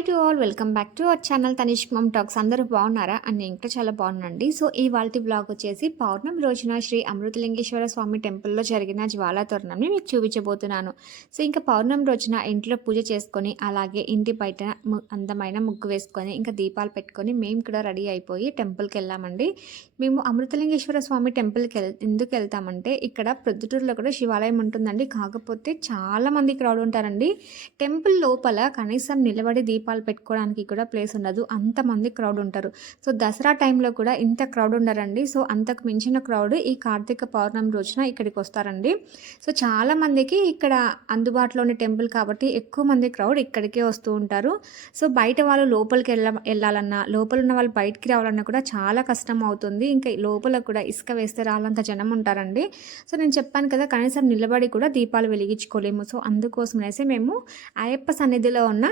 Welcome back to our channel Tanish mom talks. అందరూ బాగున్నారా? అని నేను ఇంకా చాలా బాగున్నాండి సో ఈ వాళ్ళ బ్లాగ్ వచ్చేసి పౌర్ణమి రోజున శ్రీ అమృతలింగేశ్వర స్వామి టెంపుల్లో జరిగిన జ్వాలా తోరణంని మీకు చూపించబోతున్నాను. సో ఇంకా పౌర్ణమి రోజున ఇంట్లో పూజ చేసుకొని అలాగే ఇంటి బయట అందమైన ముగ్గు వేసుకొని ఇంకా దీపాలు పెట్టుకొని మేము కూడా రెడీ అయిపోయి టెంపుల్కి వెళ్ళామండి. మేము అమృతలింగేశ్వర స్వామి టెంపుల్కి వెళ్ ఎందుకు వెళ్తామంటే ఇక్కడ ప్రొద్దుటూరులో కూడా శివాలయం ఉంటుందండి. కాకపోతే చాలా మంది క్రౌడ్ ఉంటారండి. టెంపుల్ లోపల కనీసం నిలబడి దీపాలు దీపాలు పెట్టుకోవడానికి కూడా ప్లేస్ ఉండదు. అంతమంది క్రౌడ్ ఉంటారు. సో దసరా టైంలో కూడా ఇంత క్రౌడ్ ఉండరండి. సో అంతకు మించిన క్రౌడ్ ఈ కార్తీక పౌర్ణమి రోజున ఇక్కడికి వస్తారండి. సో చాలా మందికి ఇక్కడ అందుబాటులోని టెంపుల్ కాబట్టి ఎక్కువ మంది క్రౌడ్ ఇక్కడికే వస్తూ ఉంటారు. సో బయట వాళ్ళు లోపలికి వెళ్ళ వెళ్ళాలన్నా లోపల ఉన్న వాళ్ళు బయటికి రావాలన్నా కూడా చాలా కష్టం అవుతుంది. ఇంకా లోపల కూడా ఇసుక వేస్తే రాలంత జనం ఉంటారండి. సో నేను చెప్పాను కదా కనీసం నిలబడి కూడా దీపాలు వెలిగించుకోలేము. సో అందుకోసమనేసి మేము అయ్యప్ప సన్నిధిలో ఉన్న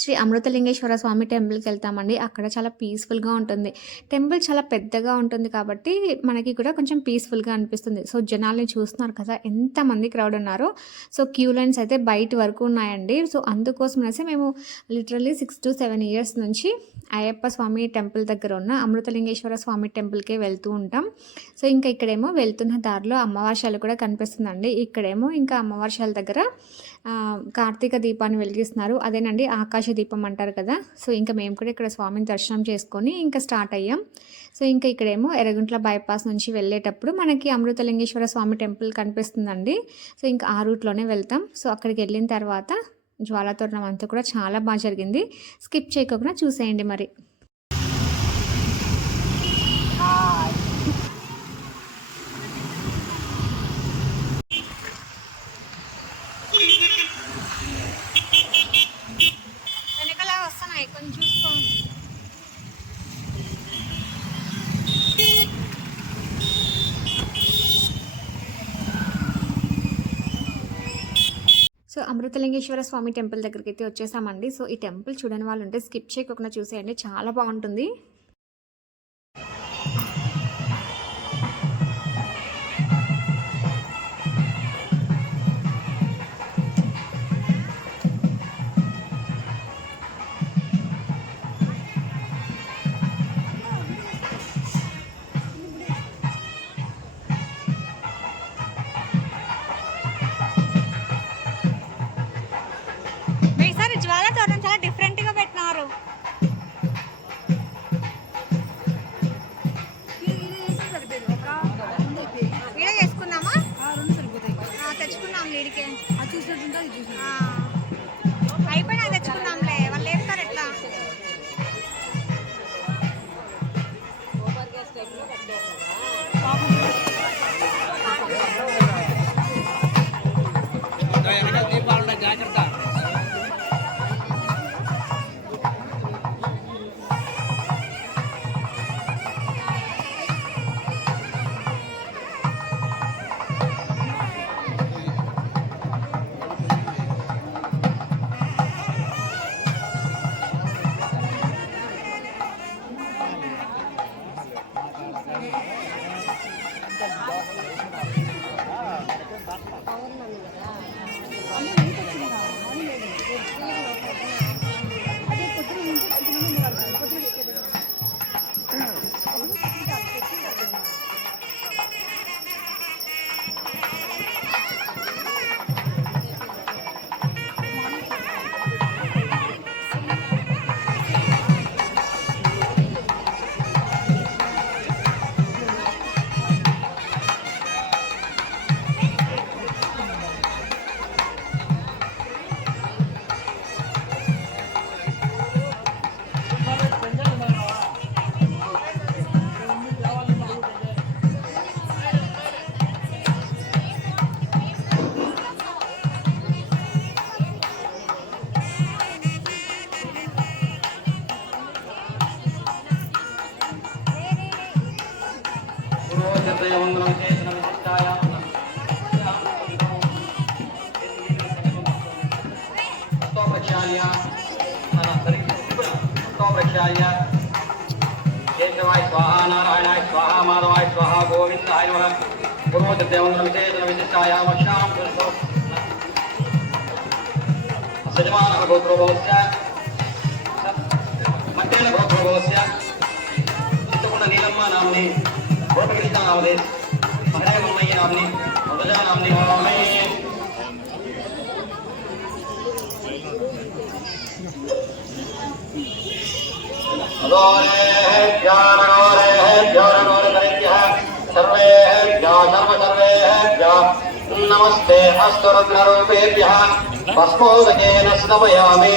శ్రీ అమృతలింగేశ్వర స్వామి టెంపుల్కి వెళ్తామండి. అక్కడ చాలా పీస్ఫుల్గా ఉంటుంది. టెంపుల్ చాలా పెద్దగా ఉంటుంది కాబట్టి మనకి కూడా కొంచెం పీస్ఫుల్గా అనిపిస్తుంది. సో జనాల్ని చూస్తున్నారు కదా ఎంతమంది క్రౌడ్ ఉన్నారో. సో క్యూ లైన్స్ అయితే బయట వరకు ఉన్నాయండి. సో అందుకోసం అనేసి మేము literally six to seven years నుంచి అయ్యప్ప స్వామి టెంపుల్ దగ్గర ఉన్న అమృతలింగేశ్వర స్వామి టెంపుల్కే వెళ్తూ ఉంటాం. సో ఇంకా ఇక్కడేమో వెళ్తున్న దారిలో అమ్మవార్షాలు కూడా కనిపిస్తుందండి. ఇక్కడేమో ఇంకా అమ్మవార్షాల దగ్గర కార్తీక దీపాన్ని వెలిగిస్తున్నారు. అదేనండి ఆకాశ దీపం అంటారు కదా. సో ఇంకా మేము కూడా ఇక్కడ స్వామిని దర్శనం చేసుకొని ఇంకా స్టార్ట్ అయ్యాం. సో ఇంకా ఇక్కడేమో ఎర్రగుంట్ల బైపాస్ నుంచి వెళ్ళేటప్పుడు మనకి అమృతలింగేశ్వర స్వామి టెంపుల్ కనిపిస్తుందండి. సో ఇంకా ఆ రూట్లోనే వెళ్తాం. సో అక్కడికి వెళ్ళిన తర్వాత జ్వాలాతోరణం అంతా కూడా చాలా బాగా జరిగింది. స్కిప్ చేయకుండా చూసేయండి మరి వెనకాల వస్తున్నాయి కొంచెం చూసుకో సో అమృతలింగేశ్వర స్వామి టెంపుల్ దగ్గరికి అయితే వచ్చేసామండి. సో ఈ టెంపుల్ చూడని వాళ్ళు ఉంటే స్కిప్ చేయకుండా చూసేయండి. చాలా బాగుంటుంది. ప్రక్షాయ కేశవాయ స్వాహ నారాయణాయ స్వాహ మాధవాయ స్వాహ గోవిందాయ నమ పూర్వోదేవన విశేషణ విశిష్టాయ వక్షాం పురుషో సజమాన గోత్రోభవస్య మంటేన గోత్రోభవస్య ఇంతకుండా నీలమ్మ నామ్ని గోపగిరిత నామని మహడాయ మమ్మయ్య నామ్ని మధుజా నామ్ని మమ్మయ్య सर्वे सर्वे नमस्ते अस्तु रुद्ररूपेभ्यः भस्मोदकेन स्नवयामि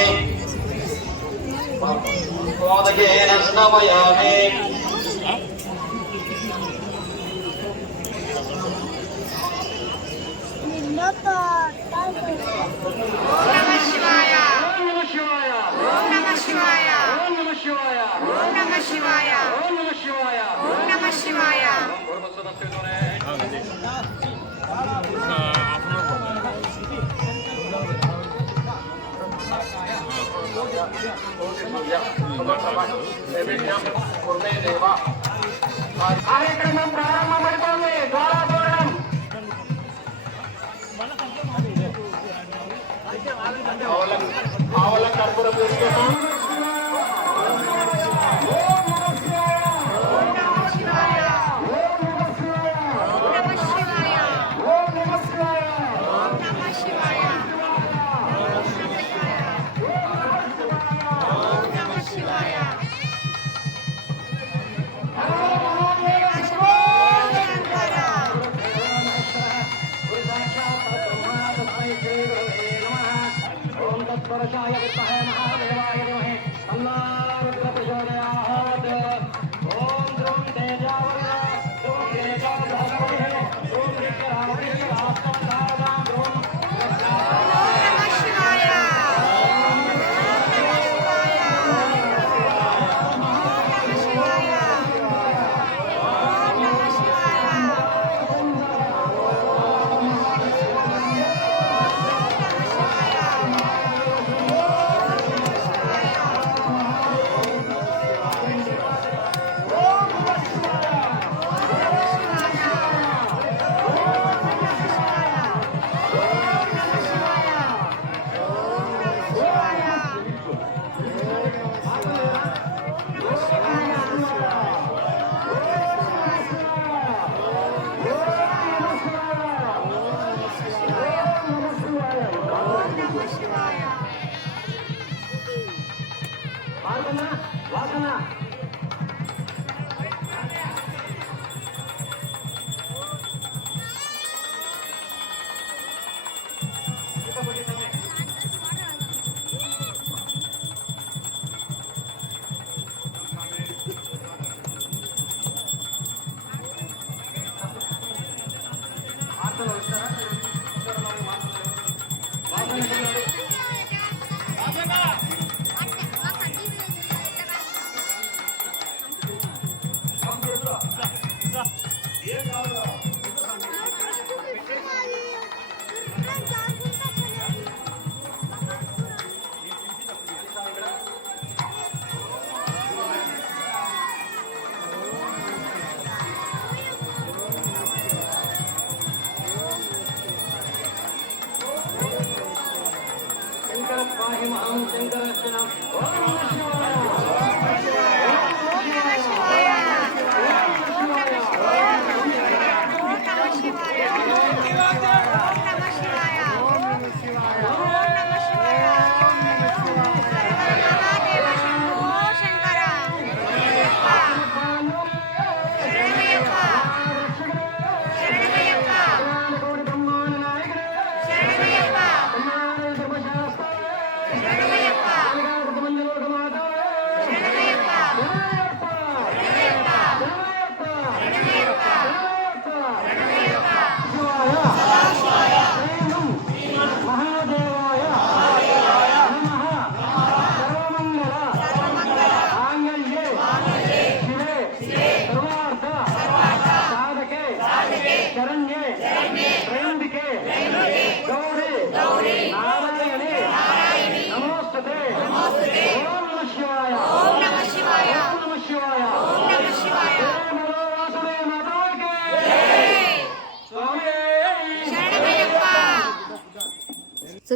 भस्मोदकेन स्नवयामि Not the కార్యక్రమం ప్రారంభమవుతోంది ద్వారాపూరణం ఆవలం ఆవలం కర్పూరం తీసుకుంటాం. 我的家要被拆。Ankara'sına 10 metre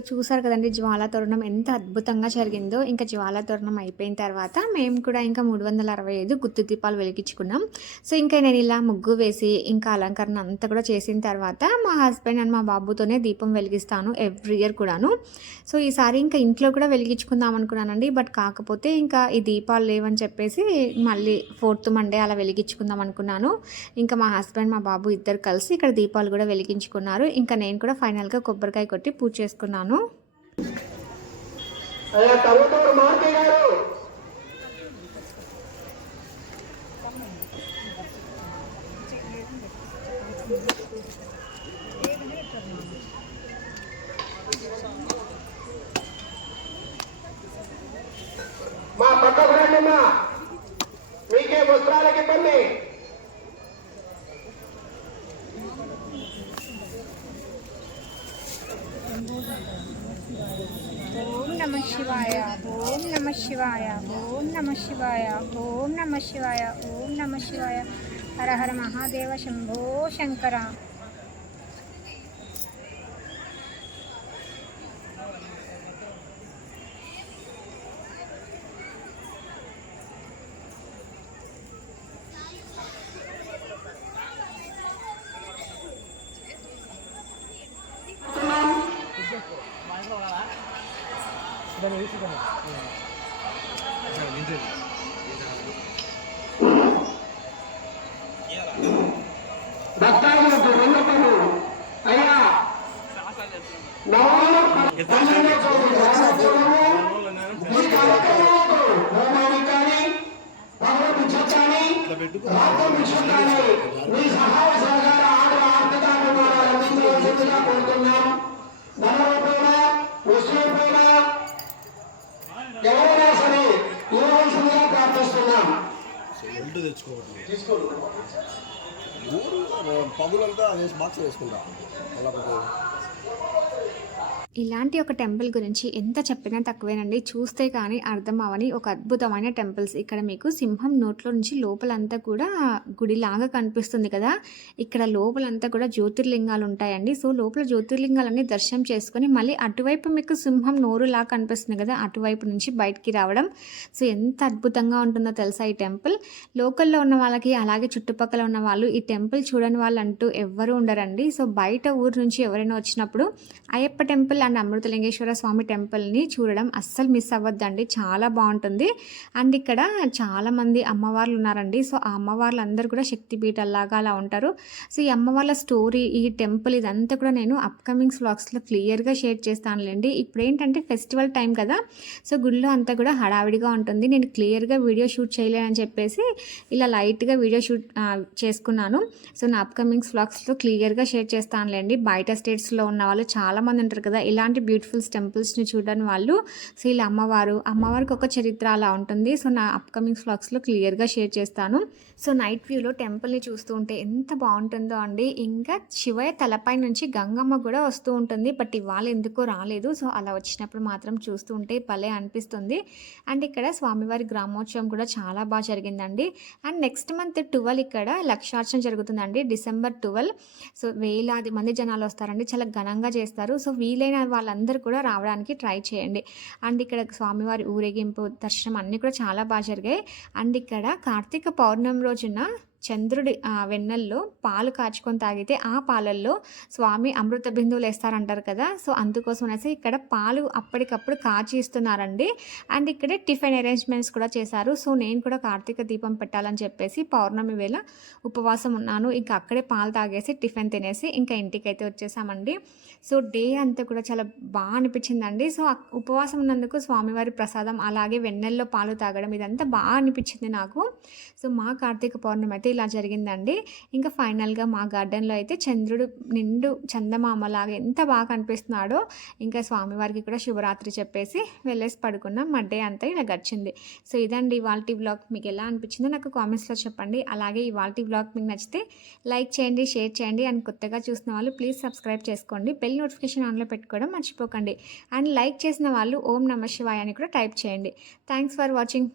చూసారు కదండి జ్వాలా తోరణం ఎంత అద్భుతంగా జరిగిందో. ఇంకా జ్వాలా తోరణం అయిపోయిన తర్వాత మేము కూడా ఇంకా మూడు వందల అరవై ఐదు గుత్తు దీపాలు వెలిగించుకున్నాం. సో ఇంకా నేను ఇలా ముగ్గు వేసి ఇంకా అలంకరణ అంతా కూడా చేసిన తర్వాత మా హస్బెండ్ అండ్ మా బాబుతోనే దీపం వెలిగిస్తాను ఎవ్రీ ఇయర్ కూడాను. సో ఈసారి ఇంకా ఇంట్లో కూడా వెలిగించుకుందాం అనుకున్నానండి. బట్ కాకపోతే ఇంకా ఈ దీపాలు లేవని చెప్పేసి మళ్ళీ ఫోర్త్ మండే అలా వెలిగించుకుందాం అనుకున్నాను. ఇంకా మా హస్బెండ్ మా బాబు ఇద్దరు కలిసి ఇక్కడ దీపాలు కూడా వెలిగించుకున్నారు. ఇంకా నేను కూడా ఫైనల్గా కొబ్బరికాయ కొట్టి పూజ చేసుకున్నాను. అయ్యా మా పక్కకు రండి మీకే వస్త్రాలకి ఇబ్బంది. Thank you. శివాయ ఓం నమ శివాయ ఓం నమ శివాయ ఓం నమ శివాయ ఓం నమ శివాయ హర హర మహాదేవ శంభో శంకర భక్తాదులకు విన్నపము మీ సహాయ సహకార ఆటల ఆర్థిక అందించవలసిందిగా కోరుతున్నాం బెల్ట్ తెచ్చుకోవట్లేదు ఊరు పగులంతా అనేసి బాక్స్ వేసుకుంటా. అలా ఇలాంటి ఒక టెంపుల్ గురించి ఎంత చెప్పినా తక్కువేనండి. చూస్తే కానీ అర్థం అవని ఒక అద్భుతమైన టెంపుల్స్. ఇక్కడ మీకు సింహం నోట్లో నుంచి లోపలంతా కూడా గుడిలాగా కనిపిస్తుంది కదా. ఇక్కడ లోపలంతా కూడా జ్యోతిర్లింగాలు ఉంటాయండి. సో లోపల జ్యోతిర్లింగాలన్నీ దర్శనం చేసుకొని మళ్ళీ అటువైపు మీకు సింహం నోరులా కనిపిస్తుంది కదా. అటువైపు నుంచి బయటికి రావడం. సో ఎంత అద్భుతంగా ఉంటుందో తెలుసా ఈ టెంపుల్? లోకల్లో ఉన్న వాళ్ళకి అలాగే చుట్టుపక్కల ఉన్న వాళ్ళు ఈ టెంపుల్ చూడని వాళ్ళు అంటూ ఎవ్వరూ ఉండరండి. సో బయట ఊరు నుంచి ఎవరైనా వచ్చినప్పుడు అయ్యప్ప టెంపుల్ అండ్ అమృతలింగేశ్వర స్వామి టెంపుల్ని చూడడం అస్సలు మిస్ అవ్వద్దండి. చాలా బాగుంటుంది. అండ్ ఇక్కడ చాలామంది అమ్మవార్లు ఉన్నారండి. సో ఆ అమ్మవార్లు అందరూ కూడా శక్తిపీఠల్లాగా అలా ఉంటారు. సో ఈ అమ్మవార్ల స్టోరీ ఈ టెంపుల్ ఇదంతా కూడా నేను అప్కమింగ్ వ్లాగ్స్లో క్లియర్గా షేర్ చేస్తానులేండి. ఇప్పుడు ఏంటంటే ఫెస్టివల్ టైం కదా. సో గుళ్ళో అంతా కూడా హడావిడిగా ఉంటుంది. నేను క్లియర్గా వీడియో షూట్ చేయలేనని చెప్పేసి ఇలా లైట్గా వీడియో షూట్ చేసుకున్నాను. సో నా అప్కమింగ్స్ వ్లాగ్స్లో క్లియర్గా షేర్ చేస్తానులేండి. బయట స్టేట్స్లో ఉన్న వాళ్ళు చాలామంది ఉంటారు కదా ఇలాంటి బ్యూటిఫుల్స్ టెంపుల్స్ని చూడని వాళ్ళు సో ఇలా అమ్మవారు అమ్మవారికి ఒక చరిత్ర అలా ఉంటుంది. సో నా అప్కమింగ్ ఫ్లాగ్స్లో క్లియర్గా షేర్ చేస్తాను. సో నైట్ వ్యూలో టెంపుల్ని చూస్తూ ఉంటే ఎంత బాగుంటుందో అండి. ఇంకా శివయ్య తలపై నుంచి గంగమ్మ కూడా వస్తూ ఉంటుంది. బట్ ఇవాళ ఎందుకో రాలేదు. సో అలా వచ్చినప్పుడు మాత్రం చూస్తూ ఉంటే భలే అనిపిస్తుంది. అండ్ ఇక్కడ స్వామివారి గ్రామోత్సవం కూడా చాలా బాగా జరిగిందండి. అండ్ నెక్స్ట్ మంత్ ట్వెల్వ్ ఇక్కడ లక్షార్చన జరుగుతుందండి. డిసెంబర్ ట్వెల్వ్ సో వేలాది మంది జనాలు వస్తారండి. చాలా ఘనంగా చేస్తారు. సో వీలైన వాళ్ళందరూ కూడా రావడానికి ట్రై చేయండి. అండ్ ఇక్కడ స్వామివారి ఊరేగింపు దర్శనం అన్నీ కూడా చాలా బాగా జరిగాయి. అండ్ ఇక్కడ కార్తీక పౌర్ణమి రోజున చంద్రుడి వెన్నెల్లో పాలు కాచుకొని తాగితే ఆ పాలల్లో స్వామి అమృత బిందువులు వేస్తారంటారు కదా. సో అందుకోసం అనేసి ఇక్కడ పాలు అప్పటికప్పుడు కాచి ఇస్తున్నారండి. అండ్ ఇక్కడే టిఫిన్ అరేంజ్మెంట్స్ కూడా చేశారు. సో నేను కూడా కార్తీక దీపం పెట్టాలని చెప్పేసి పౌర్ణమి వేళ ఉపవాసం ఉన్నాను. ఇంకా అక్కడే పాలు తాగేసి టిఫిన్ తినేసి ఇంకా ఇంటికి అయితే వచ్చేసామండి. సో డే అంతా కూడా చాలా బాగా అనిపించిందండి. సో ఉపవాసం ఉన్నందుకు స్వామివారి ప్రసాదం అలాగే వెన్నెల్లో పాలు తాగడం ఇదంతా బాగా అనిపించింది నాకు. సో మా కార్తీక పౌర్ణమి అయితే ఇలా జరిగిందండి. ఇంకా ఫైనల్గా మా గార్డెన్లో అయితే చంద్రుడు నిండు చందమామలాగా ఎంత బాగా కనిపిస్తున్నాడో ఇంకా స్వామివారికి కూడా శివరాత్రి చెప్పేసి వెళ్ళేసి పడుకున్నాం. మా డే అంతా ఇలా గడిచింది. సో ఇదండి ఇవాళ బ్లాగ్. మీకు ఎలా అనిపించిందో నాకు కామెంట్స్లో చెప్పండి. అలాగే ఇవాళ బ్లాగ్ మీకు నచ్చితే లైక్ చేయండి షేర్ చేయండి. అండ్ కొత్తగా చూసిన వాళ్ళు ప్లీజ్ సబ్స్క్రైబ్ చేసుకోండి. బెల్ నోటిఫికేషన్ ఆన్లో పెట్టుకోవడం మర్చిపోకండి. అండ్ లైక్ చేసిన వాళ్ళు ఓం నమ శివాయ అని కూడా టైప్ చేయండి. Thanks for watching